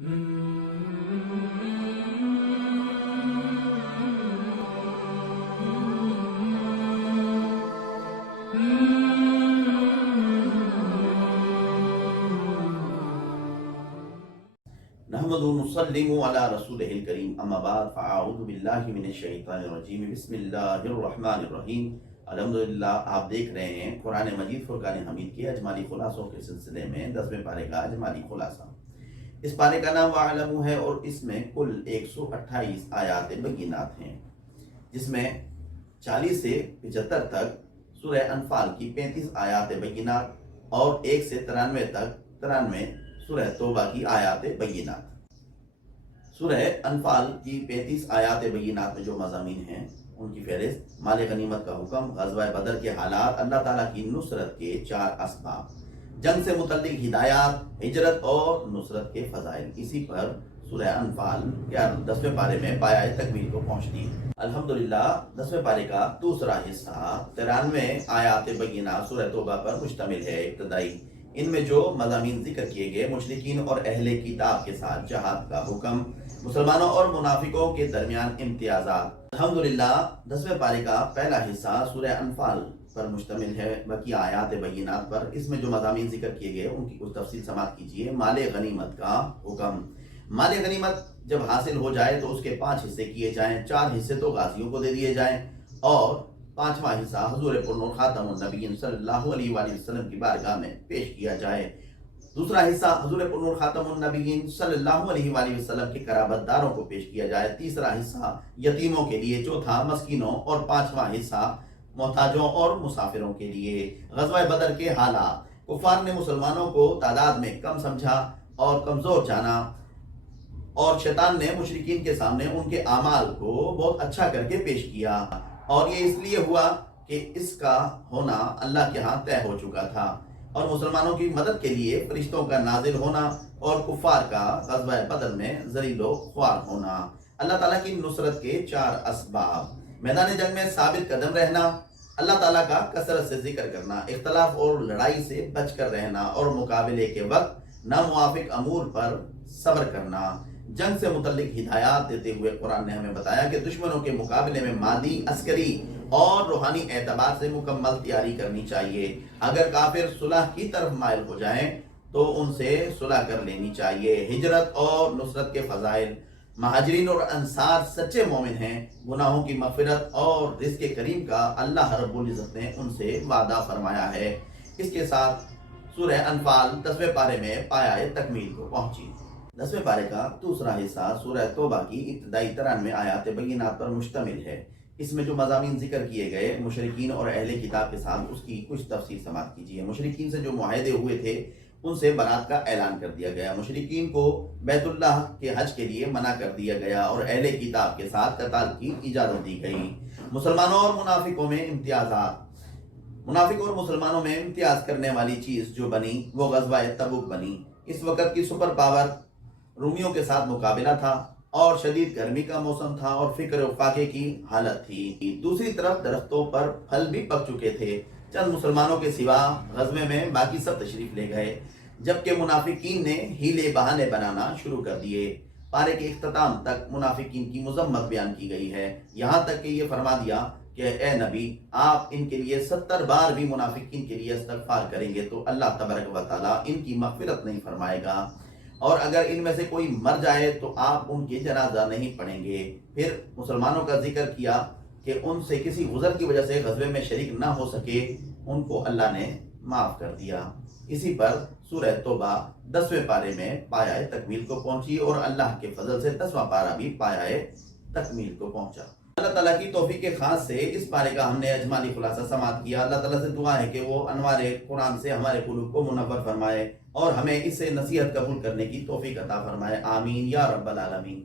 نحمد ونصلم علی رسولہ الکریم اما بعد فاعوذ باللہ من الشیطان الرجیم بسم اللہ الرحمن الرحیم۔ الحمدللہ آپ دیکھ رہے ہیں قرآن مجید فرقان حمید کے اجمالی خلاصوں کے سلسلے میں 10ویں پارے کا اجمالی خلاصہ۔ اس پارے کا نام وَاعْلَمُوا ہے اور اس میں کل 128 آیات بینات ہیں، جس میں 40 سے 75 تک سورہ انفال کی 35 آیات بینات اور 1 سے 93 تک 93 سورہ توبہ کی آیات بینات۔ سورہ انفال کی 35 آیات بینات میں جو مضامین ہیں ان کی فہرست: مال غنیمت کا حکم، غزوہ بدر کے حالات، اللہ تعالیٰ کی نصرت کے 4 اسباب، جنگ سے متعلق ہدایات، ہجرت اور نصرت کے فضائل۔ اسی پر سورہ انفال کے 10ویں پارے میں پایہ تکمیل کو پہنچتی ہے۔ الحمدللہ 10ویں پارے کا دوسرا حصہ 93 آیات بینات سورہ توبہ پر مشتمل ہے۔ ابتدائی ان میں جو مضامین ذکر کیے گئے: مشرکین اور اہل کتاب کے ساتھ جہاد کا حکم، مسلمانوں اور منافقوں کے درمیان امتیازات۔ الحمدللہ 10ویں پارے کا پہلا حصہ سورہ انفال پر مشتمل ہے، بقیہ آیات بینات پر۔ اس میں جو مضامین ذکر کیے گئے ان کی کچھ تفصیل سماعت کیجیے۔ مال غنیمت کا حکم: مال غنیمت جب حاصل ہو جائے تو اس کے 5 حصے کیے جائیں، 4 حصے تو غازیوں کو دے دیے جائیں اور 5واں حصہ حضور پرنور خاتم النبیین صلی اللہ علیہ وآلہ وسلم کی بارگاہ میں پیش کیا جائے۔ دوسرا حصہ حضور پرنور خاتم النبیین صلی اللہ علیہ وآلہ وسلم کے قرابت داروں کو پیش کیا جائے۔ تیسرا حصہ یتیموں کے لیے، چوتھا مسکینوں اور 5واں حصہ محتاجوں اور مسافروں کے لیے۔ غزوہ بدر کے حالات: کفار نے مسلمانوں کو تعداد میں کم سمجھا اور کمزور جانا، اور شیطان نے مشرکین کے سامنے ان کے اعمال کو بہت اچھا کر کے پیش کیا، اور یہ اس لیے ہوا کہ اس کا ہونا اللہ کے ہاں طے ہو چکا تھا، اور مسلمانوں کی مدد کے لیے فرشتوں کا نازل ہونا اور کفار کا غزوہ بدر میں ذلیل و خوار ہونا۔ اللہ تعالیٰ کی نصرت کے 4 اسباب: میدان جنگ میں ثابت قدم رہنا، اللہ تعالیٰ کا کثرت سے ذکر کرنا، اختلاف اور لڑائی سے بچ کر رہنا اور مقابلے کے وقت ناموافق امور پر صبر کرنا۔ جنگ سے متعلق ہدایات دیتے ہوئے قرآن نے ہمیں بتایا کہ دشمنوں کے مقابلے میں مادی، عسکری اور روحانی اعتبار سے مکمل تیاری کرنی چاہیے۔ اگر کافر صلح کی طرف مائل ہو جائیں تو ان سے صلح کر لینی چاہیے۔ ہجرت اور نصرت کے فضائل: مہاجرین اور انصار سچے مومن ہیں، گناہوں کی مغفرت اور رزق کریم کا اللہ رب العزت نے ان سے وعدہ فرمایا ہے۔ اس کے ساتھ سورہ انفال 10ویں پارے میں پایہ تکمیل کو پہنچی۔ 10ویں پارے کا دوسرا حصہ سورہ توبہ کی ابتدائی 93 آیات بینات پر مشتمل ہے۔ اس میں جو مضامین ذکر کیے گئے: مشرکین اور اہل کتاب کے ساتھ، اس کی کچھ تفصیل سماعت کیجیے۔ مشرکین سے جو معاہدے ہوئے تھے ان سے برات کا اعلان کر دیا گیا، مشرکین کو بیت اللہ کے حج کے لیے منع کر دیا گیا اور اہل کتاب کے ساتھ قتال کی اجازت دی گئی۔ مسلمانوں اور منافقوں میں امتیازات: منافق اور مسلمانوں میں امتیاز کرنے والی چیز جو بنی وہ غزوہ تبوک بنی۔ اس وقت کی سپر پاور رومیوں کے ساتھ مقابلہ تھا اور شدید گرمی کا موسم تھا اور فکر و فاقے کی حالت تھی۔ دوسری طرف درختوں پر پھل بھی پک چکے تھے۔ چند مسلمانوں کے سوا غزوے میں باقی سب تشریف لے گئے، جبکہ منافقین نے ہیلے بہانے بنانا شروع کر دیے۔ پارے کے اختتام تک منافقین کی مذمت بیان کی گئی ہے، یہاں تک کہ یہ فرما دیا کہ اے نبی، آپ ان کے لیے 70 بار بھی منافقین کے لیے استغفار کریں گے تو اللہ تبارک و تعالیٰ ان کی مغفرت نہیں فرمائے گا، اور اگر ان میں سے کوئی مر جائے تو آپ ان کی جنازہ نہیں پڑھیں گے۔ پھر مسلمانوں کا ذکر کیا کہ ان سے کسی عذر کی وجہ سے غزوے میں شریک نہ ہو سکے، ان کو اللہ نے معاف کر دیا۔ اسی پر سورہ توبہ 10ویں پارے میں پایہ تکمیل کو پہنچی اور اللہ کے فضل سے 10واں پارہ بھی پایہ تکمیل کو پہنچا۔ اللہ تعالیٰ کی توفیق خاص سے اس پارے کا ہم نے اجمالی خلاصہ سماعت کیا۔ اللہ تعالیٰ سے دعا ہے کہ وہ انوار قرآن سے ہمارے قلوب کو منور فرمائے اور ہمیں اس سے نصیحت قبول کرنے کی توفیق عطا فرمائے۔ آمین یا رب العالمین۔